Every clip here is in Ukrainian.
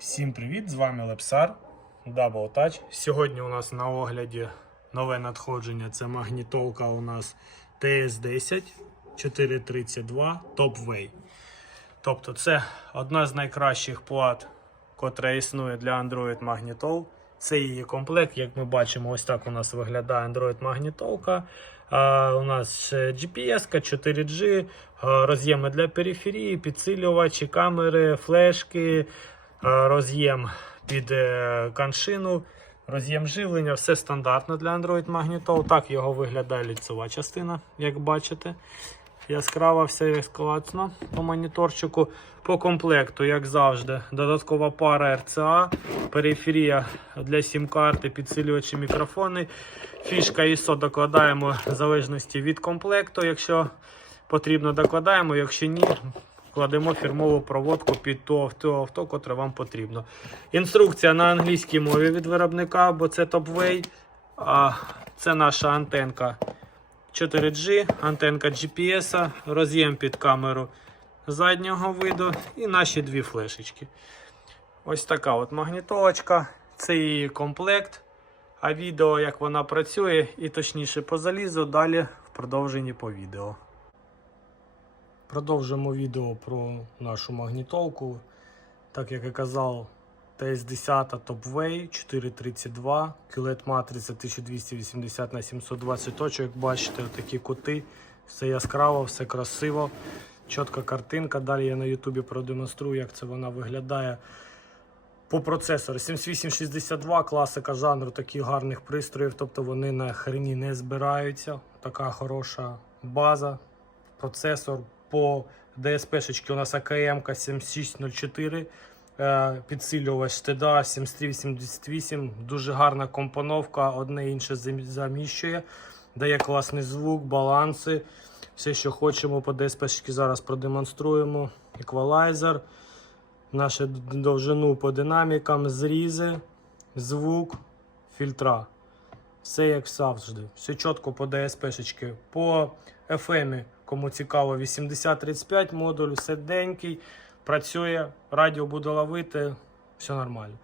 Всім привіт! З вами Лепсар Double Touch. Сьогодні у нас на огляді нове надходження. Це магнітолка у нас TS10 432 Top Way. Тобто це одна з найкращих плат, котра існує для Android магнітол. Це її комплект. Як ми бачимо, ось так у нас виглядає Android магнітолка. А, у нас GPS, 4G, роз'єми для периферії, підсилювачі, камери, флешки, роз'єм під е, каншину, роз'єм живлення, все стандартно для Android магнітол. Так його виглядає ліцева частина, як бачите. Яскрава, все як класно по моніторчику. По комплекту, як завжди, додаткова пара RCA, периферія для сім-карти, підсилювачі мікрофони. Фішка ISO докладаємо в залежності від комплекту. Якщо потрібно, докладаємо, якщо ні, кладемо фірмову проводку під то авто, авто, котре вам потрібно. Інструкція на англійській мові від виробника, бо це TopWay. А це наша антенка 4G, антенка GPS, роз'єм під камеру заднього виду і наші дві флешечки. Ось така от магнітолочка. Це її комплект. А відео, як вона працює, і точніше по залізу, далі в продовженні по відео. Продовжимо відео про нашу магнітолку. Так як я казав, TS10 TopWay 432, кілет матриця 1280 на 720 точок. Бачите, такі кути, все яскраво, все красиво, чітка картинка. Далі я на Ютубі продемонструю, як це вона виглядає. По процесору 7862 класика жанру таких гарних пристроїв, тобто вони на хрені не збираються. Така хороша база. Процесор по DSP-шечки у нас АКМ 7604. е, Підсилювач TDA 7388. Дуже гарна компоновка, одне інше заміщує. Дає класний звук, баланси. Все, що хочемо по DSP-шки зараз продемонструємо. Еквалайзер нашу довжину по динамікам, зрізи, звук, фільтра. Все як завжди. Все чітко по DSP-шечки. По FM, кому цікаво, 8035 модуль, все денький, працює, радіо буде ловити, все нормально.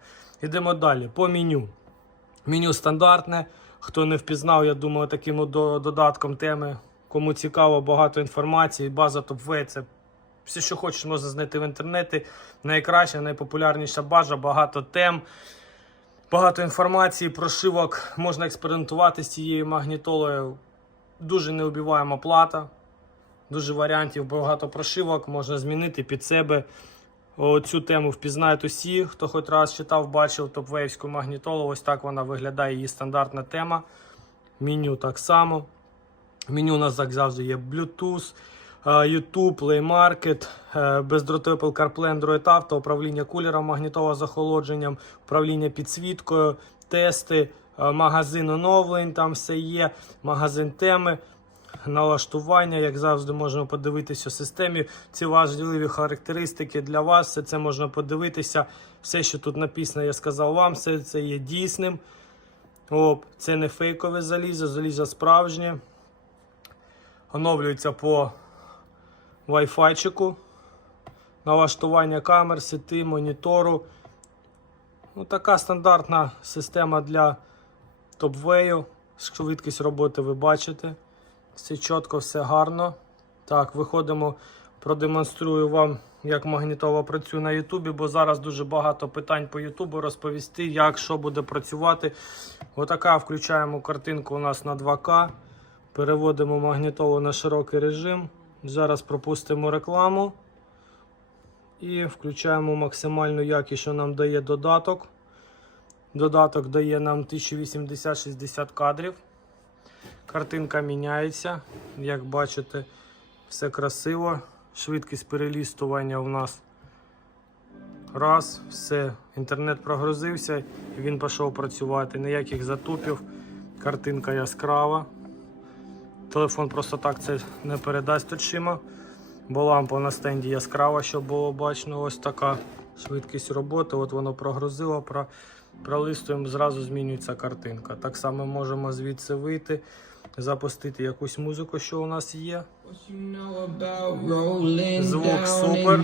Йдемо далі. По меню. Меню стандартне. Хто не впізнав, я думаю, таким додатком теми. Кому цікаво, багато інформації, база TopV це все, що хочеш, можна знайти в інтернеті. Найкраща, найпопулярніша база, багато тем, багато інформації, прошивок. Можна експериментувати з цією магнітолою. Дуже неубиваема плата, дуже варіантів, багато прошивок, можна змінити під себе. Цю тему впізнають усі, хто хоч раз читав, бачив топвейвську магнітолу. Ось так вона виглядає, її стандартна тема. Меню так само. Меню у нас як завжди є Bluetooth, е, YouTube, Play Market, е, бездротовий CarPlay, Android Auto, управління кулером, магнітово з охолодженням, управління підсвіткою, тести, е, магазин оновлень, там все є, магазин теми. Налаштування, як завжди, можна подивитися системі. Ці важливі характеристики для вас. Все це можна подивитися. Все, що тут написано, я сказав вам, все це є дійсним. Оп, це не фейкове залізо, залізо справжнє. Оновлюється по Wi-Fi. Налаштування камер, сети, монітору. Ну, така стандартна система для топвею. Швидкість роботи ви бачите. Все чітко, все гарно. Так, виходимо, продемонструю вам, як магнітола працює на Ютубі, бо зараз дуже багато питань по Ютубу розповісти, як що буде працювати. Отака включаємо картинку у нас на 2К. Переводимо магнітолу на широкий режим. Зараз пропустимо рекламу. І включаємо максимальну якість, що нам дає додаток. Додаток дає нам 1080-60 кадрів. Картинка міняється. Як бачите, все красиво. Швидкість перелістування у нас раз, все, інтернет прогрузився він пішов працювати. Ніяких затупів. Картинка яскрава. Телефон просто так це не передасть очима. Бо лампа на стенді яскрава, щоб було бачно. Ось така швидкість роботи. От воно прогрузило, про, пролистуємо, зразу змінюється картинка. Так само можемо звідси вийти. Запустити якусь музику, що у нас є. Звук супер.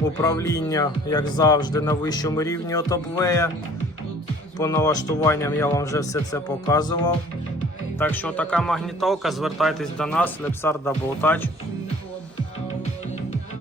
Управління, як завжди, на вищому рівні от Обвея. По налаштуванням я вам вже все це показував. Так що така магнітолка, звертайтесь до нас, Lepsar Double Touch.